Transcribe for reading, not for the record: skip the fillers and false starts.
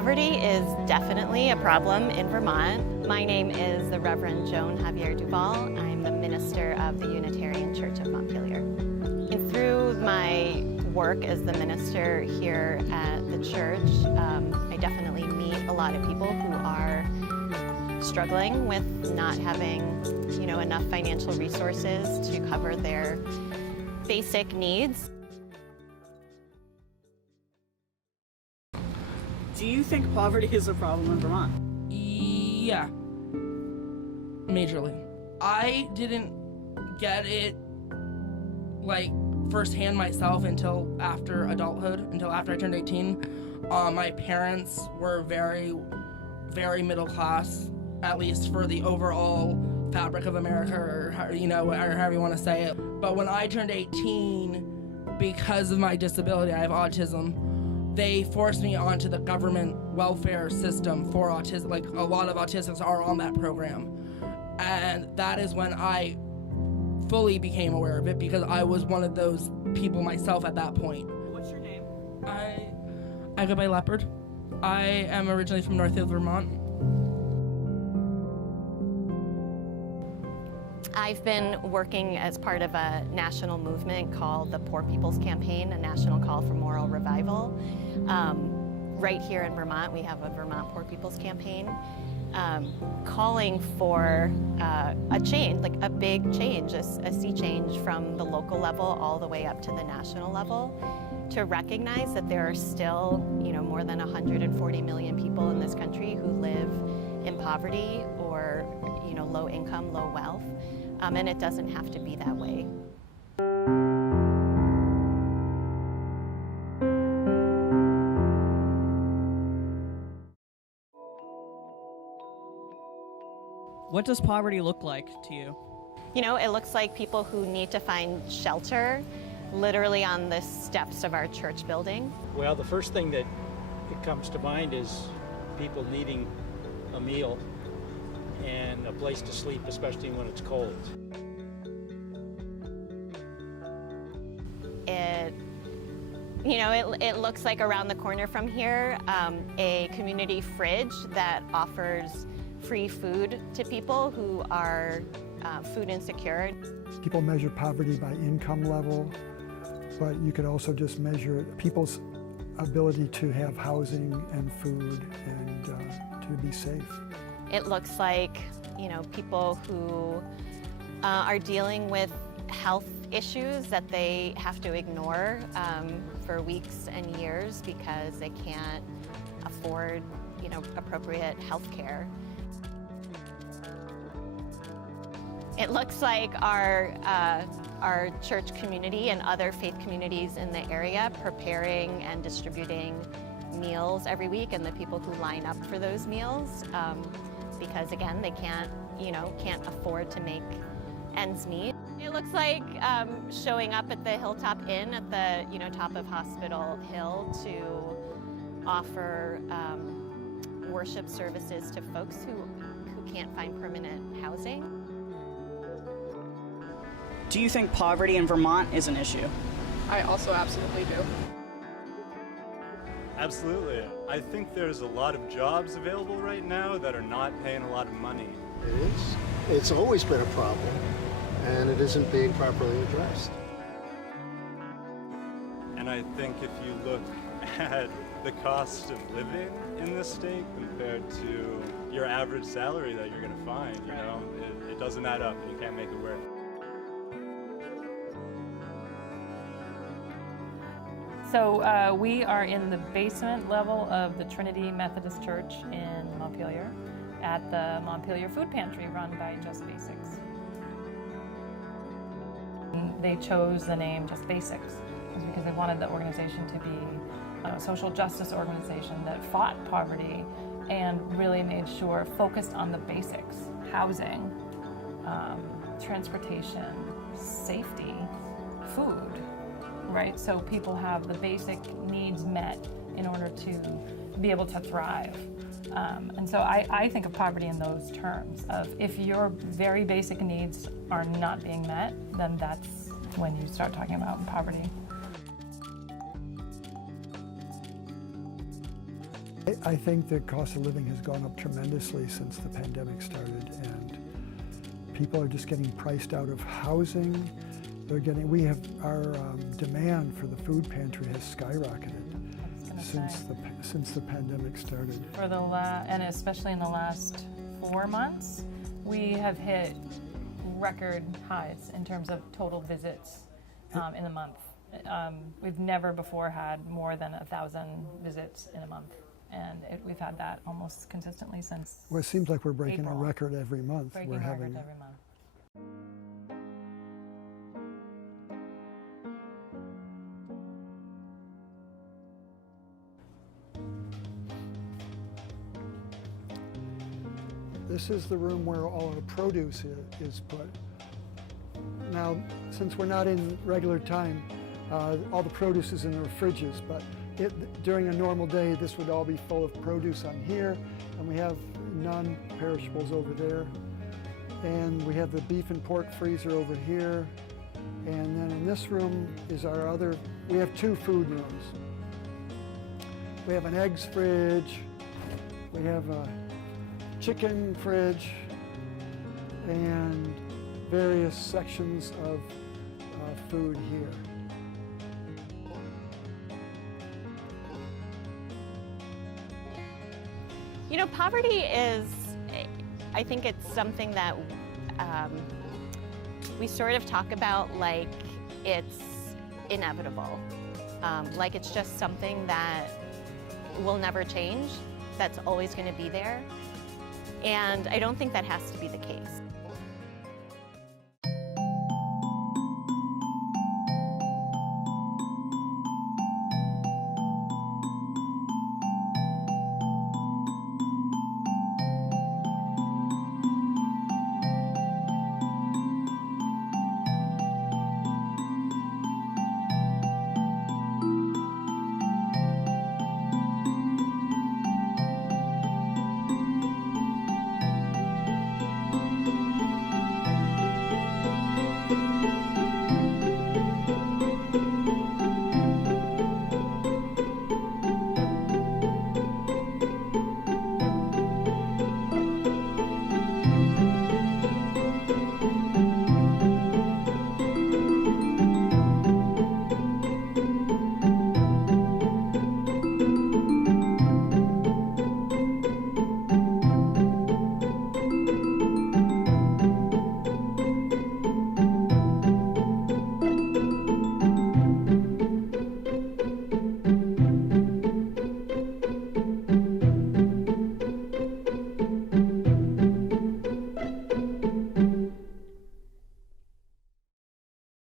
Poverty is definitely a problem in Vermont. My name is the Reverend Joan Javier Duval. I'm the minister of the Unitarian Church of Montpelier. And through my work as the minister here at the church, I definitely meet a lot of people who are struggling with not having, enough financial resources to cover their basic needs. Do you think poverty is a problem in Vermont? Yeah. Majorly. I didn't get it, firsthand myself until after adulthood, until after I turned 18. My parents were very, very middle class, at least for the overall fabric of America, or however you want to say it. But when I turned 18, because of my disability, I have autism, they forced me onto the government welfare system for autism. A lot of autistics are on that program. And that is when I fully became aware of it, because I was one of those people myself at that point. What's your name? I go by Leopard. I am originally from Northfield, Vermont. I've been working as part of a national movement called the Poor People's Campaign, a national call for moral revival. Right here in Vermont, we have a Vermont Poor People's Campaign calling for a change, a big change, a sea change from the local level all the way up to the national level, to recognize that there are still, more than 140 million people in this country who live in poverty or, low income, low wealth. And it doesn't have to be that way. What does poverty look like to you? It looks like people who need to find shelter literally on the steps of our church building. Well, the first thing that comes to mind is people needing a meal and a place to sleep, especially when it's cold. It looks like around the corner from here, a community fridge that offers free food to people who are food insecure. People measure poverty by income level, but you could also just measure people's ability to have housing and food and to be safe. It looks like, people who are dealing with health issues that they have to ignore for weeks and years because they can't afford, appropriate health care. It looks like our church community and other faith communities in the area preparing and distributing meals every week, and the people who line up for those meals because, again, they can't afford to make ends meet. It looks like showing up at the Hilltop Inn at the top of Hospital Hill to offer worship services to folks who can't find permanent housing. Do you think poverty in Vermont is an issue? I also absolutely do. Absolutely. I think there's a lot of jobs available right now that are not paying a lot of money. It is. It's always been a problem, and it isn't being properly addressed. And I think if you look at the cost of living in this state compared to your average salary that you're going to find, it doesn't add up. You can't make it work. So we are in the basement level of the Trinity Methodist Church in Montpelier at the Montpelier Food Pantry run by Just Basics. They chose the name Just Basics because they wanted the organization to be a social justice organization that fought poverty and really made sure, focused on the basics: housing, transportation, safety, food. Right, so people have the basic needs met in order to be able to thrive. And so I think of poverty in those terms of if your very basic needs are not being met, then that's when you start talking about poverty. I think the cost of living has gone up tremendously since the pandemic started, and people are just getting priced out of housing. Our demand for the food pantry has skyrocketed since the pandemic started. And especially in the last 4 months, we have hit record highs in terms of total visits in a month. We've never before had more than 1,000 visits in a month, and we've had that almost consistently since. Well, it seems like we're breaking April. a record every month. Breaking records every month. This is the room where all the produce is put. Now, since we're not in regular time, all the produce is in the fridges, but during a normal day, this would all be full of produce on here, and we have non-perishables over there. And we have the beef and pork freezer over here. And then in this room is we have 2 food rooms. We have an eggs fridge, we have a chicken fridge, and various sections of food here. You know, poverty is, I think it's something that we sort of talk about like it's inevitable. Like it's just something that will never change, that's always going to be there. And I don't think that has to be the case.